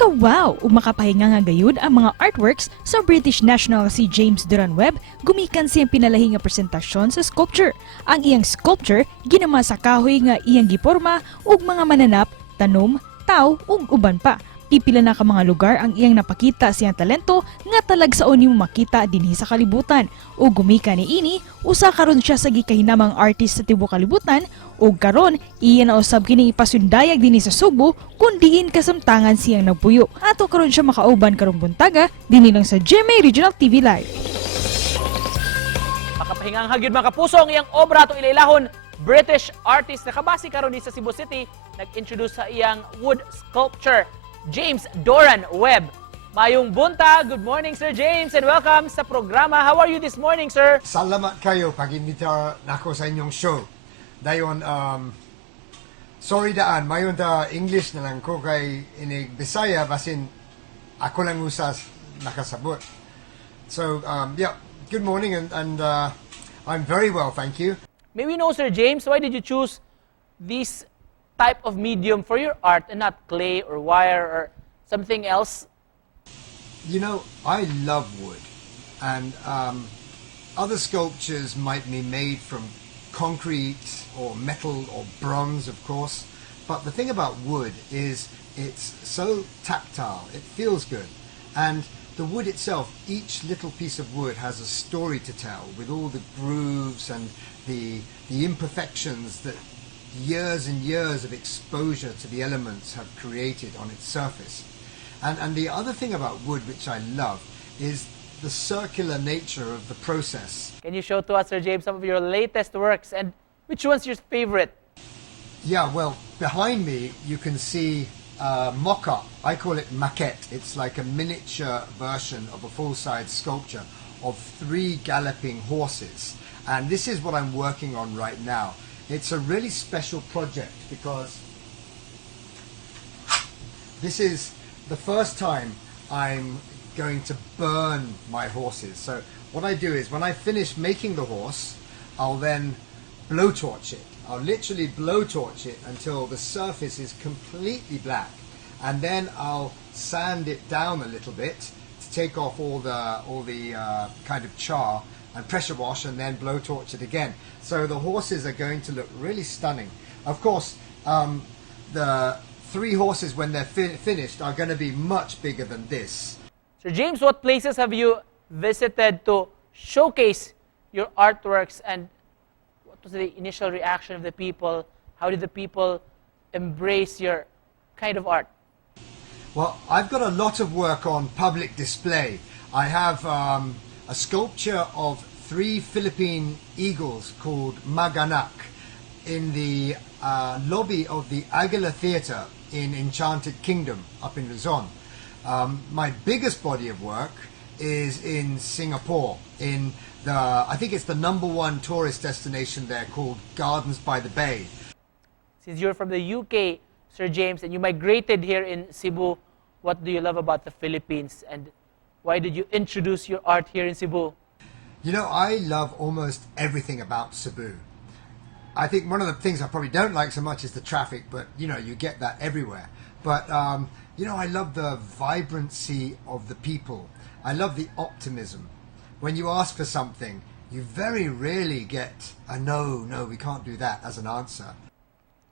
Makawaw o makapahinga nga gayud ang mga artworks sa British national si James Doran Webb gumikan siyang pinalahi nga presentasyon sa sculpture. Ang iyang sculpture ginama sa kahoy nga iyang giporma ug mga mananap, tanom, tao ug uban pa. Pipila na ka mga lugar ang iyang napakita siyang talento nga talagsaon nimo makita dinhi sa kalibutan. Ug gumika niini, usa karon siya sa gikahinamang artist sa tibuok kalibutan ug karon iya na usab kini ipasundayag dinhi sa Sugbo kun diin kasamtangan siyang nagpuyo. Ato karon siya makauban karong buntaga dinhi lang sa GMA Regional TV Live. Makapahingang hagyud mga kapuso ang iyang obra to ilailahon. British artist na kabasi karon sa Cebu City nag-introduce sa iyang wood sculpture. James Doran Webb. Mayong bunta. Good morning, Sir James, and welcome sa programa. How are you this morning, sir? Salamat kayo pag-imbita nako sa inyong show. Dayon, sorry daan, mayon ta English na lang ko kay inig Bisaya basin ako lang usas nakasabot. So, yeah, good morning and I'm very well, thank you. May we know, Sir James, why did you choose this type of medium for your art and not clay or wire or something else? You know, I love wood, and other sculptures might be made from concrete or metal or bronze, of course, but the thing about wood is it's so tactile, it feels good, and the wood itself, each little piece of wood has a story to tell with all the grooves and the imperfections that years and years of exposure to the elements have created on its surface. And the other thing about wood which I love is the circular nature of the process. Can you show to us, Sir James, some of your latest works and which one's your favorite? Yeah, well, behind me you can see mock-up. I call it maquette. It's like a miniature version of a full-size sculpture of 3 galloping horses. And this is what I'm working on right now. It's a really special project because this is the first time I'm going to burn my horses. So what I do is when I finish making the horse, I'll then blowtorch it. I'll literally blowtorch it until the surface is completely black. And then I'll sand it down a little bit to take off all the kind of char and pressure wash and then blowtorch it again. So the horses are going to look really stunning. Of course, the 3 horses when they're finished are going to be much bigger than this. Sir James, what places have you visited to showcase your artworks and what was the initial reaction of the people? How did the people embrace your kind of art? Well, I've got a lot of work on public display. I have a sculpture of 3 Philippine eagles called Maganak in the lobby of the Aguila Theatre in Enchanted Kingdom up in Luzon. My biggest body of work is in Singapore in I think it's the #1 tourist destination there called Gardens by the Bay. Since you're from the UK, Sir James, and you migrated here in Cebu, what do you love about the Philippines and why did you introduce your art here in Cebu? You know, I love almost everything about Cebu. I think one of the things I probably don't like so much is the traffic, but you know, you get that everywhere. But you know, I love the vibrancy of the people. I love the optimism. When you ask for something, you very rarely get a no, we can't do that as an answer.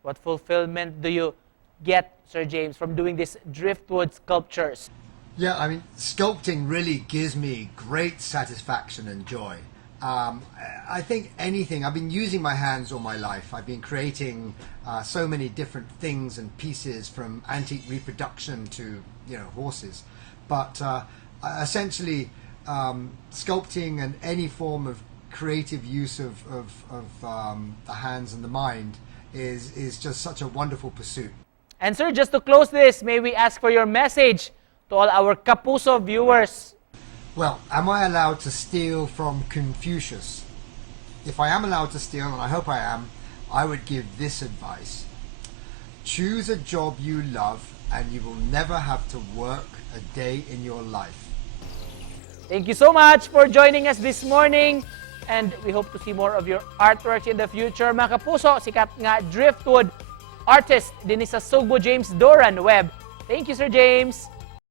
What fulfillment do you get, Sir James, from doing these driftwood sculptures? Yeah, I mean, sculpting really gives me great satisfaction and joy. I think anything, I've been using my hands all my life. I've been creating so many different things and pieces from antique reproduction to, you know, horses. But essentially, sculpting and any form of creative use of the hands and the mind is just such a wonderful pursuit. And sir, just to close this, may we ask for your message to all our Kapuso viewers? Well, am I allowed to steal from Confucius? If I am allowed to steal, and I hope I am, I would give this advice. Choose a job you love and you will never have to work a day in your life. Thank you so much for joining us this morning and we hope to see more of your artworks in the future. Mga Kapuso, sikat nga driftwood artist din sa Sugbo, James Doran Webb. Thank you, Sir James.